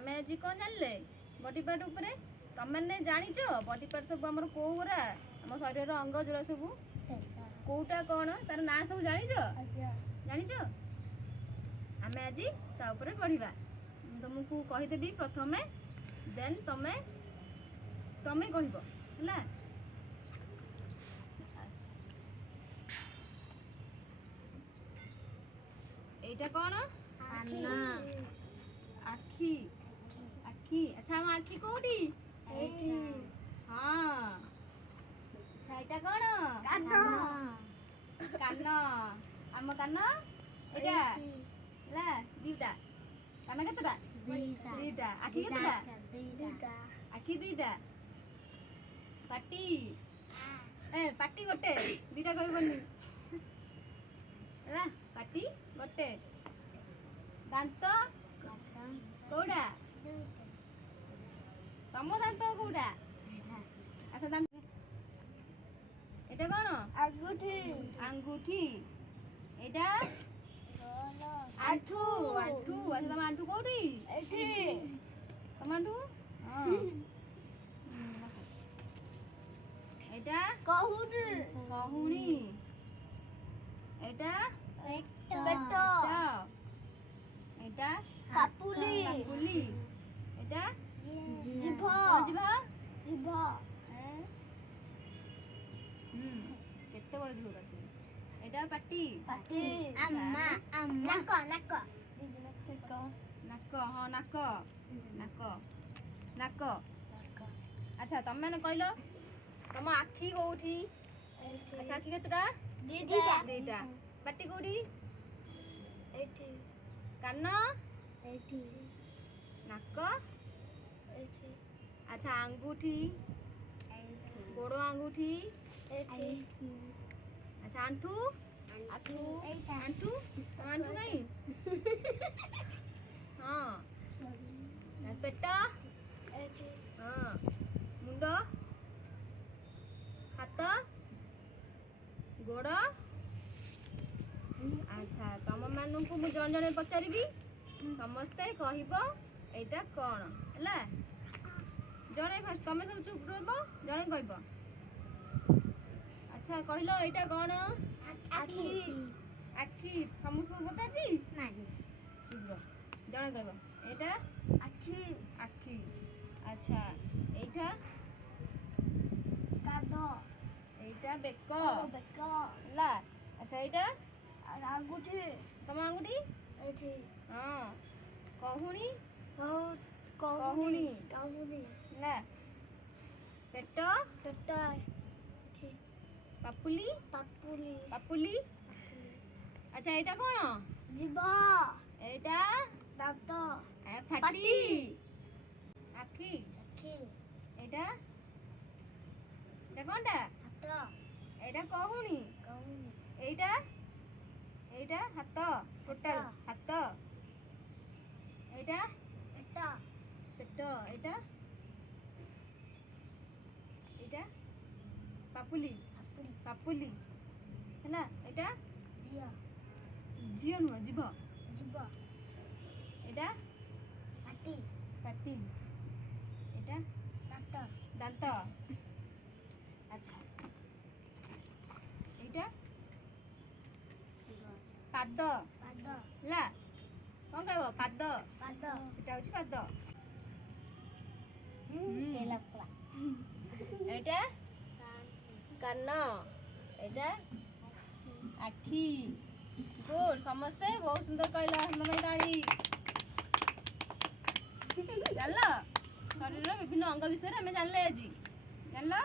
आमे आज कौन जानले बॉडी पार्ट ऊपर तुम मैंने जानिच बॉडी पार्ट सब आमर कोरा आम शरीर अंग जोरा सब कोटा कौन तार ना सब जानिच जानिच आमे आज ता ऊपर पढ़िबा तुमको कहीदेवी प्रथमे देन तमे तमे कहब हला एटा कौन आखी आखी अच्छा हम आखी कोठी हाँ अच्छा एटा कौन कान आम कान एटा ला दीटा कान केतटा दीटा आखी केतटा आखी दीटा पाटी ए पाटी गोटे दीटा कहबनी ହେଲା ପାଟି ଗୋଟେ ଦାନ୍ତ କୋଉଟା ତମ ଦାନ୍ତ କୋଉଟା ଆଚ୍ଛା ଦାନ୍ତ ଏଟା କଣ ଆଙ୍ଗୁଠି ଆଙ୍ଗୁଠି ଏଟା ଆଣ୍ଠୁ ଆଣ୍ଠୁ ଆଚ୍ଛା ତମ ଆଣ୍ଠୁ କୋଉଠି ଏଠି ତମ ଆଣ୍ଠୁ ହଁ ଏଟା କହୁଣି କହୁଣି ଏଟା পেট এটা পাপুলি পাপুলি এটা জিভ জিভ জিভ কেতে বড় জিভ কাটি এটা পাটি পাটি আম্মা আম্মা নাক নাক নাক ହଁ ନାକ ନାକ ନାକ ଆଚ୍ଛା ତମେ ମାନେ କହିଲ ତମ ଆଖି କୋଉଠି ଆଚ୍ଛା ଆଖି କେତେଟା ଦିଟା ଦିଟା ପାଟି କୋଉଠି ଏଠି କାନ ଏଠି ନାକ ଏଠି ଆଚ୍ଛା ଆଙ୍ଗୁଠି ଗୋଡ଼ ଆଙ୍ଗୁଠି ଏଠି ଆଚ୍ଛା ଆଣ୍ଠୁ ଆଣ୍ଠୁ ଆଣ୍ଠୁ ଆଣ୍ଠୁ କାଇଁ ହଁ ପେଟ ଏଠି ହଁ ମୁଣ୍ଡ ହାତ गोड़ अच्छा तुम मानू को जन जन पचारि समस्ते कहब एटा कौन है जड़े फास्ट तुम सब चुप रह जड़े कहब अच्छा कहल एटा कौन आखि आखि समस्त पचारि जड़े कहब एटा आखि आखि अच्छा एटा कान এইটা বেক বেক লা আচ্ছা এইটা আর আঙ্গুঠি তোমার আঙ্গুঠি এইটি হ্যাঁ কহুনি কহুনি কহুনি লা পেট পেট ঠিক পাপুলি পাপুলি পাপুলি আচ্ছা এটা কোন জিভ এইটা দাঁত ফাটি আখি আখি এটা এটা কোনটা এইটা কহুনি এইটা এইটা হাত টোটাল হাত এইটা এটা পেট এইটা এইটা পাপুলি পাপুলি ହେଲା এইটা জিয়া জিয়া নুহ জিভ জিভ এইটা পাটি পাটি এইটা দাঁত দাঁত আচ্ছা এইটা পাদ পাদ লা কোন কইব পাদ পাদ সেটা হচ্ছে পাদ তেলাপলা এইটা কান এইটা আখি গুড সমস্তে বহুত সুন্দর কইলা মানে দাঁড়ি জানলো শরীরের বিভিন্ন অঙ্গ বিষয়ে আমি জানলে আଜି জানলো।